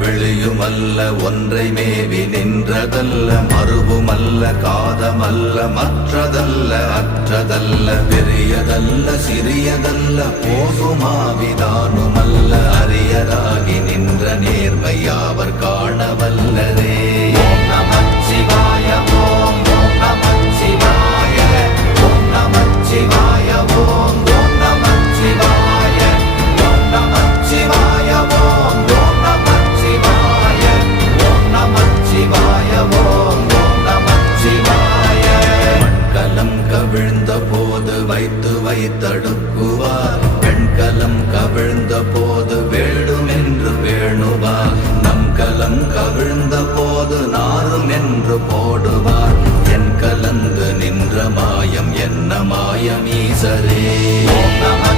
வெளியும் அல்ல ஒன்றை மேவி நின்றதல்ல அல்ல காதமல்ல மற்றதல்ல அற்றதல்ல பெரியதல்ல சிறியதல்ல போசுமாவிதானுமல்ல அரியதாகி நின்ற நேர்மையாவர் கா வைத்து வைத்தடுக்குவார் கண்கலம் கவிழ்ந்த போது வேடும் என்று வேணுவார் நம் கலம் கவிழ்ந்த போது நாரும் என்று போடுவார் என் கலந்து நின்ற மாயம் என்ன மாயமீசரே